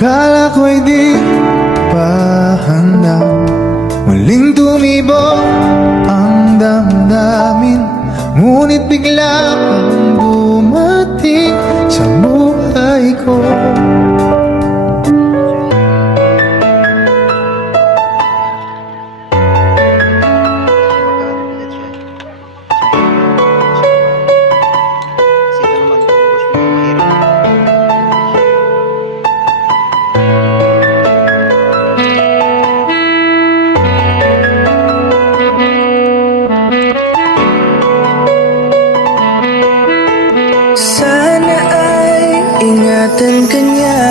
Akala ko'y di pa handa, muling tumibok ang damdamin. Ngunit bigla kang dumating sa buhay ko. Sana ay ingatan ka niya.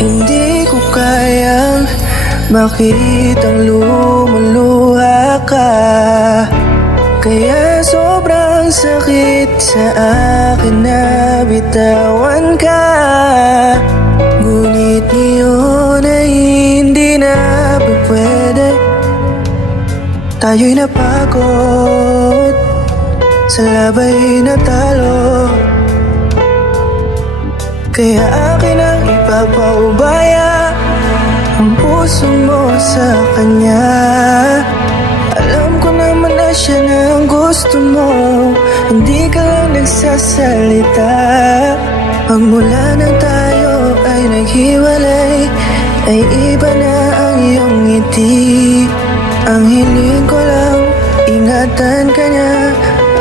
Hindi ko kayang makitang lumuluha ka. Kaya sobrang sakit sa akin na bitawan ka. Ngunit ngayon ay hindi na pwede. Tayo'y napagod sa labay na talo. Kaya akin ang ipapaubaya ang puso mo sa kanya. Alam ko naman na siya na ang gusto mo. Hindi ka lang nagsasalita. Pagmula na tayo ay naghiwalay, ay iba na ang iyong ngiti. Ang hiling ko lang, ingatan ka niya.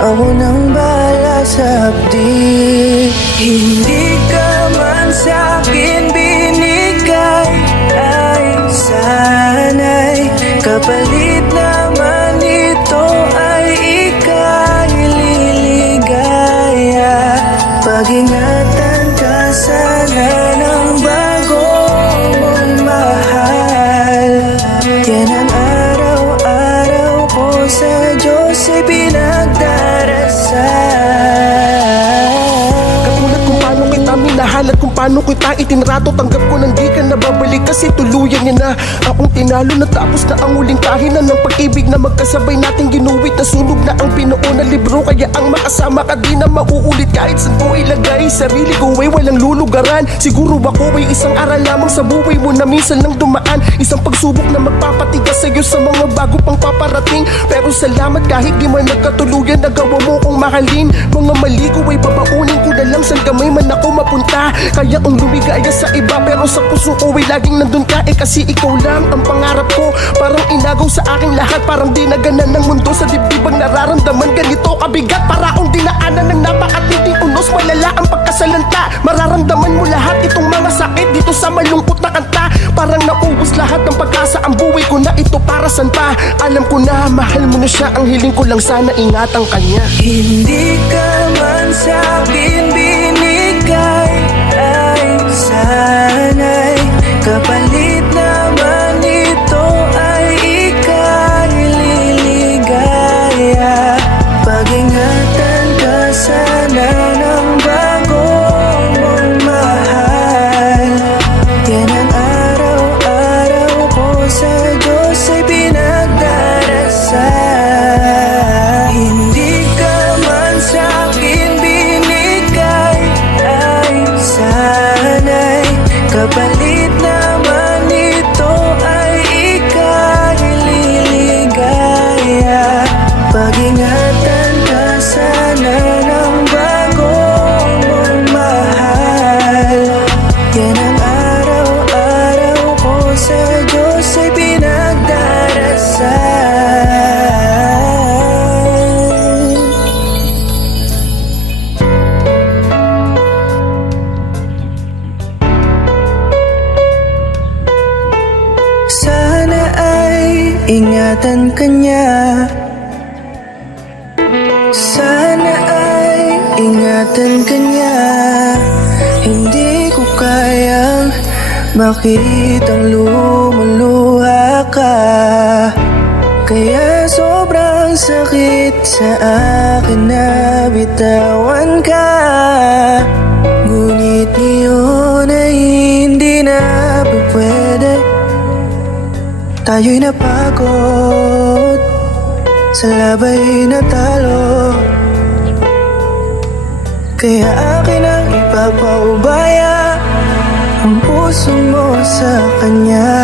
Ako nang bahala sa hapdi. Hindi ka man sa'kin binigay, ay sana'y kapalit naman ito ay ika'y liligaya. Pag-ingatan ka sana ng bago mong mahal. Yan ang araw-araw ko sa Diyos ay katulad kung paano kita minahal at kung paano kita itinrato. Tanggap ko nang di ka nababalik kasi tuluyan niya na akong tinalo. Natapos na ang huling kahinan ng pag-ibig na magkasabay nating ginuwit. Nasunog na ang binuo na libro, kaya ang makasama ka di na mauulit. Kahit saan ko ilagay sarili ko ay walang lulugaran. Siguro ako ay isang aral lamang sa buhay mo na minsan lang dumaan. Isang pagsubok na magpapatigas sa'yo sa mga bago pang paparating. Pero salamat kahit di man nagkatuluyan, nagawa mo kong mahalin. Mga mali ko ay babaunin ko na lang saan kamay man ako mapunta. Kaya kong lumigaya sa iba pero sa puso ko ay laging nandun ka. Kasi ikaw lang ang pangarap ko. Parang inagaw sa aking lahat, parang dinaganan ng mundo. Sa dibdibang nararamdaman ganito kabigat. Para akong dinaanan ng napakatinding unos. Malala ang pagkasalanta, mararamdaman mo lahat itong mga sakit dito sa malungkot na kanta. Parang naubos lahat ng pag-asa, ang buhay ko na ito para saan pa. Alam ko na mahal mo na siya, ang hiling ko lang sana ingatan kanya. Hindi ka man sa'kin binigay, ay sana'y kapalit naman ito ay ika'y liligaya. Pag-ingatan ka sana ng bago mong mahal. Yan ang araw-araw ko sa Diyos ay pinagdarasal. Hindi ka man sa'kin binigay, ay sana'y kapalit naman ito ay ika'y liligaya. Pag-ingatan ka sana ng bago mong mahal. Yan ang araw-araw ko sa Diyos ay pinagdarasal. Sana ay ingatan ka niya. Sana ay ingatan ka niya. Hindi ko kayang makitang lumuluha ka. Kaya sobrang sakit sa akin na bitawan ka. Ngunit ngayon ay hindi na pwede. Tayo'y napagod sa labay na talo. Kaya akin ang ipapaubaya ang puso mo sa kanya.